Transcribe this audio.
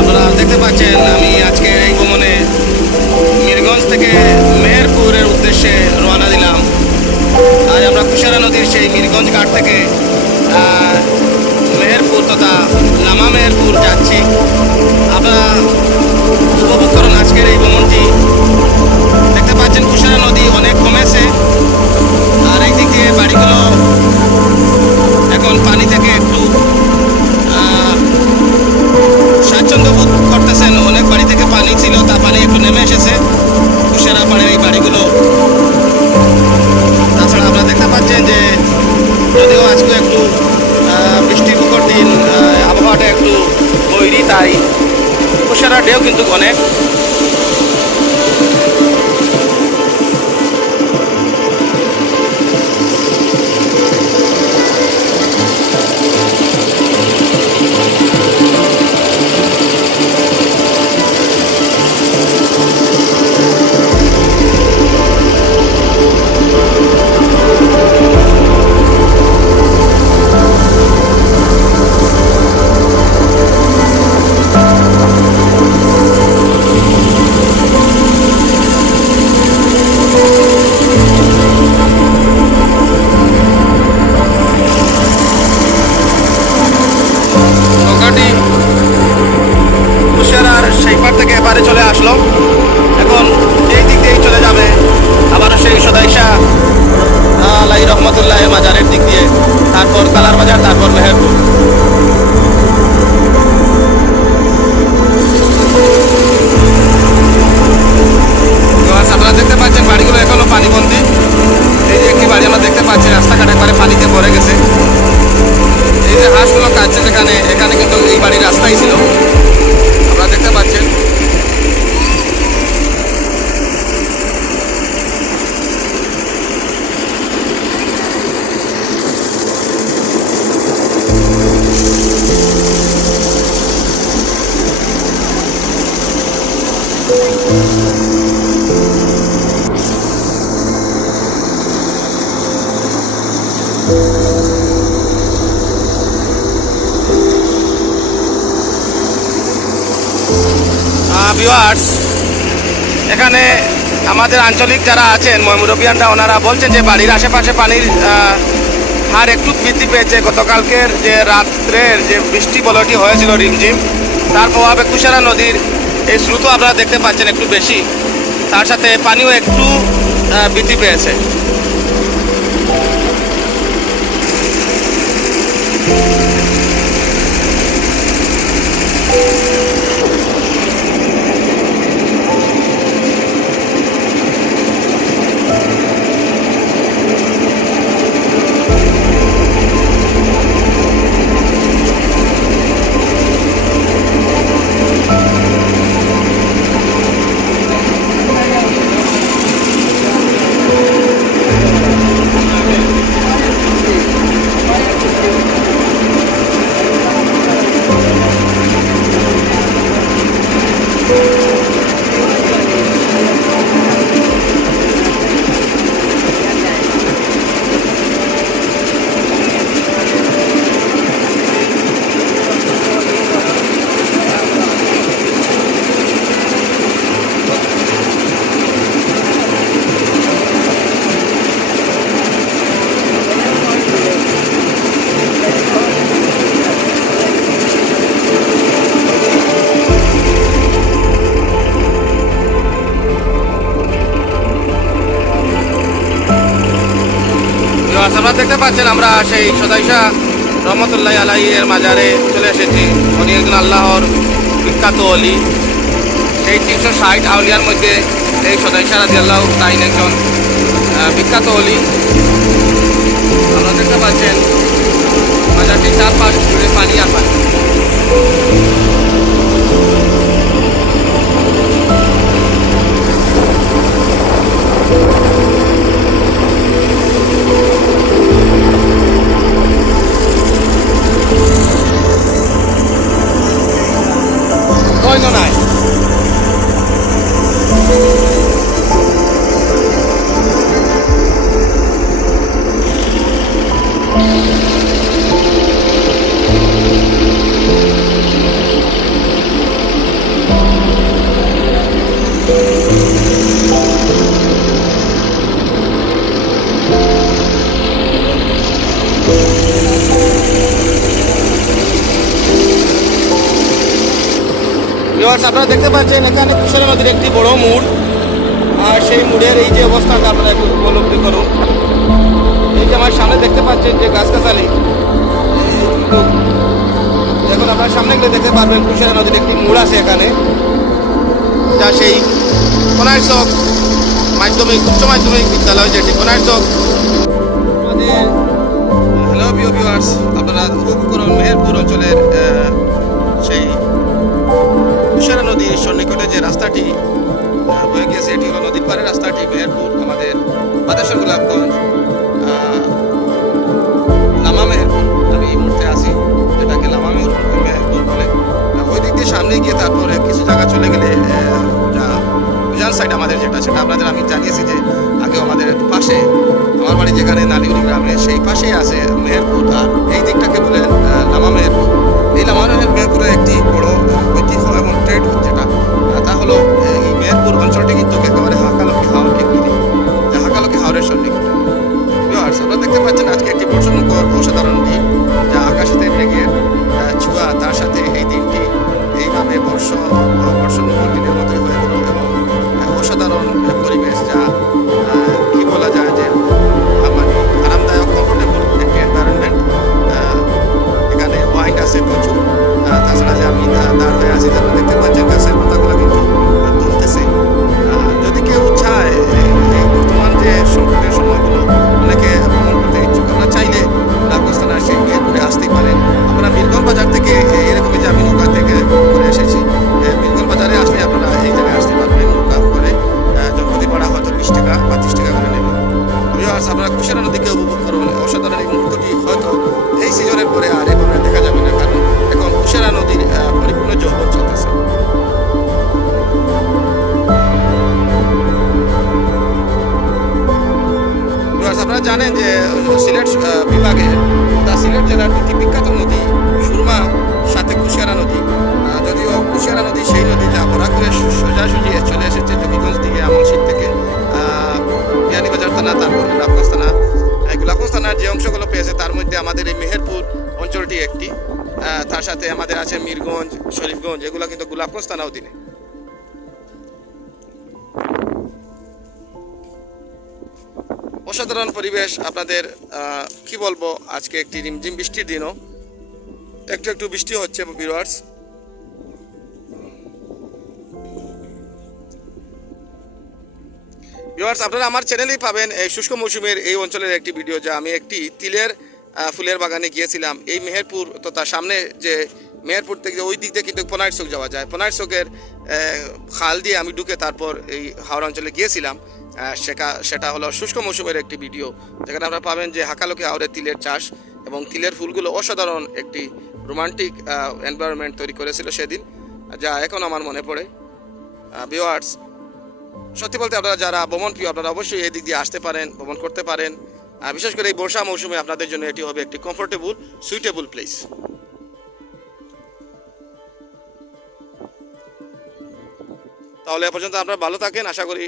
আপনারা দেখতে পাচ্ছেন আমি আজকে এই ভ্রমণে মিরগঞ্জ থেকে মেহেরপুরের উদ্দেশ্যে রওনা দিলাম। আজ আমরা কুশারা নদীর সেই মিরগঞ্জ ঘাট থেকে মেহেরপুর তথা লামা মেহেরপুর যাচ্ছি। আপনারা উপভোগ করুন আজকের এই ভ্রমণটি। দেখতে পাচ্ছেন কুশারা নদী অনেক কমেছে, আর একদিক দিয়ে বাড়িগুলো এখন পানি থেকে একটু স্বাচ্ছন্দ্য বোধ করতেছেন। অনেক বাড়ি থেকে পানি ছিল, তা পানি একটু নেমে এসেছে কুশারা পাড়ের এই বাড়িগুলো। তাছাড়া আপনারা দেখতে পাচ্ছেন যে যদিও আজকে একটু বৃষ্টিমুখর দিন, আবহাওয়াটা একটু বৈরী, তাই কুশারা ঢেউ কিন্তু অনেক। সেই পার থেকে এবারে চলে আসলো, এখন এই দিক দিয়েই চলে যাবে আবারও সেই সদাইশা আলাই রহমতুল্লাহ মাজারের দিক দিয়ে, তারপর কালার বাজার, তারপর মেহেরপুর। আপনারা দেখতে পাচ্ছেন বাড়িগুলো এখনো পানিবন্দী। এই যে একটি বাড়ি আমরা দেখতে পাচ্ছি রাস্তাঘাট একবারে পানিতে ভরে গেছে। এই যে হাঁসগুলো কাটছে যেখানে, এখানে কিন্তু এই বাড়ির রাস্তাই ছিল, আপনারা দেখতে পাচ্ছেন। ভিউয়ার্স, এখানে আমাদের আঞ্চলিক যারা আছেন মুরব্বিয়ানরা, ওনারা বলছেন যে বাড়ির আশেপাশে পানির হার একটু বৃদ্ধি পেয়েছে। গতকালকের যে রাত্রের যে বৃষ্টি বলটি হয়েছিল রিমঝিম, তার প্রভাবে কুশারা নদীর এই স্রোতও আপনারা দেখতে পাচ্ছেন একটু বেশি, তার সাথে পানিও একটু বৃদ্ধি পেয়েছে। আপনারা দেখতে পাচ্ছেন আমরা সেই সদাইশা রহমতুল্লাহ আলাইহির মাজারে চলে এসেছি। উনি একজন আল্লাহর বিখ্যাত অলি। সেই 360 আউলিয়ার মধ্যে এই সদাইশা রাদিয়াল্লাহু তাআলা একজন বিখ্যাত অলি। আপনারা দেখতে পাচ্ছেন ভিউয়ার্স, আপনারা দেখতে পাচ্ছেন এখানে কুশারা নদীর একটি বড় মোড়, আর সেই মোড়ের এই যে অবস্থানটা আপনারা একটু উপলব্ধি করুন। এই যে আমার সামনে দেখতে পাচ্ছেন যে গাছগাছালি, এখন আপনার সামনে গিয়ে দেখতে পারবেন কুশারা নদীর একটি মোড় আছে এখানে, যা সেই কোনার চক মাধ্যমিক উচ্চ মাধ্যমিক বিদ্যালয়, যেটি কোনার চক। আমাদের হ্যালো ভিউয়ার্স, আপনারা উপভোগ করুন মেহেরপুর অঞ্চলের সেই কুশারা নদীর সন্নিকটে যে রাস্তাটি বয়ে গিয়েছে, এটি হলো নদীর পাড়ের রাস্তাটি। মেহেরপুর আমাদের বাদেশ্বর গোলাপগঞ্জ লামা মেহেরপুর, আমি এই মুহূর্তে আছি যেটাকে লামা মেহেরপুর বলে। ওই দিক দিয়ে সামনে গিয়ে তারপরে কিছু জায়গা চলে গেলে যা উজান সাইড আমাদের যেটা, সেটা আপনাদের আমি জানিয়েছি যে আগে আমাদের পাশে আমার বাড়ি যেখানে নালিগুড়ি গ্রামে, সেই পাশেই আছে মেহেরপুর। আর এই দিকটাকে বলে লামা মেহেরপুর। এই লামা মেহেরপুরের একটি বড় ঐতিহ্য এবং ট্রেড যেটা, তা হলো এই মেহেরপুর অঞ্চলটি কিন্তু একেবারে হাকালকি হাওরকে ঘিরে, যা হাকালকি হাওরের সন্নিকটে। আপনারা দেখতে পাচ্ছেন আজকে একটি বর্ষণমুখর অসাধারণ দিন, যা আকাশেতে মেঘের ছোঁয়া, তার সাথে এই দিনটি এইভাবে বর্ষণমুখর দিনের মতোই হয়ে গেল এবং অসাধারণ পরিবেশ, যা কি বলা যায় যে মানে আরামদায়ক কমফোর্টেবল একটি এনভায়রনমেন্ট। এখানে ওয়াইন আছে প্রচুর, তাছাড়া যে আমি দাঁড় হয়ে আছি, যারা দেখতে পাচ্ছেন গাছের পাতাগুলো কিন্তু তুলতেছে। যদি কেউ চায় এই বর্তমান যে সংকটের সময়গুলো, অনেকে ভ্রমণ করতে ইচ্ছুক, আপনারা চাইলে লাভস্থান আসে মেহেরপুরে আসতেই পারেন। আপনারা মিরগঞ্জ বাজার থেকে এরকমই যে আমি নৌকা থেকে করে এসেছি, মিরগঞ্জ বাজারে আসলে আপনারা এই জায়গায় আসতে পারবেন নৌকা করে। জনপ্রতি ভাড়া হয়তো 20 টাকা বা 30 টাকা করে নেবেন। আপনারা কুশারা নদীকে উপভোগ করুন। অসাধারণ এই মুহূর্তটি হয়তো এই সিজনের পরে আর এভাবে দেখা যাবে না, কারণ এখন কুশারা নদীর পরিপূর্ণ যৌবন চলতেছে। আপনারা জানেন যে সিলেট বিভাগে সিলেট জেলার দুটি বিখ্যাত নদী সুরমা সাথে কুশিয়ারা নদী। যদিও কুশিয়ারা নদী সেই নদী যা বরাক হয়ে সোজাসুজি চলে এসেছে জকিগঞ্জ দিকে, আমলশির থেকে বিয়ানীবাজার থানা, তারপর গোলাপগঞ্জ থানা। গোলাপগঞ্জ থানার যে অংশগুলো পেয়েছে তার মধ্যে আমাদের এই মেহেরপুর অঞ্চলটি একটি, তার সাথে আমাদের আছে মিরগঞ্জ, শরীফগঞ্জ, এগুলো কিন্তু গোলাপগঞ্জ থানা অধীনে। অসাধারণ পরিবেশ। আপনাদের কি বলবো, আজকে একটি রিমঝিম বৃষ্টির দিনও, একটু একটু বৃষ্টি হচ্ছে ভিউয়ার্স। আপনারা আমার চ্যানেলেই পাবেন এই শুষ্ক মৌসুমের এই অঞ্চলের একটি ভিডিও, যা আমি একটি তিলের ফুলের বাগানে গিয়েছিলাম। এই মেহেরপুর তো তার সামনে যে মেহেরপুর থেকে ওই দিক দিয়ে কিন্তু পনাইর চক যাওয়া যায়, পনাইর চকের খাল দিয়ে আমি ঢুকে তারপর এই হাওড়া অঞ্চলে গিয়েছিলাম। সেটা হলো শুষ্ক মৌসুমের একটি ভিডিও, যেখানে আপনারা পাবেন যে হাকালকি হাওরে তিলের চাষ এবং তিলের ফুলগুলো অসাধারণ একটি রোমান্টিক এনভায়রনমেন্ট তৈরি করেছিল সেদিন, যা এখন আমার মনে পড়ে। ভিউয়ার্স, সত্যি বলতে আপনারা যারা ভ্রমণ প্রিয়, আপনারা অবশ্যই এই দিক দিয়ে আসতে পারেন, ভ্রমণ করতে পারেন। বিশেষ করে এই বর্ষা মৌসুমে আপনাদের জন্য এটি হবে একটি কমফোর্টেবল সুইটেবল প্লেস। তাহলে এ পর্যন্ত আপনারা ভালো থাকেন, আশা করি